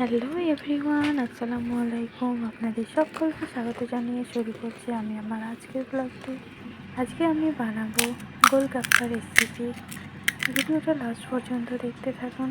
Hello everyone, আসসালামু আলাইকুম। আপনাদের সকলকে স্বাগত জানিয়ে শুরু করছি আমি আমার আজকের ব্লগটি। আজকে আমি বানাবো গোলগাপ্পা রেসিপি। ভিডিওটা লাস্ট পর্যন্ত দেখতে থাকুন।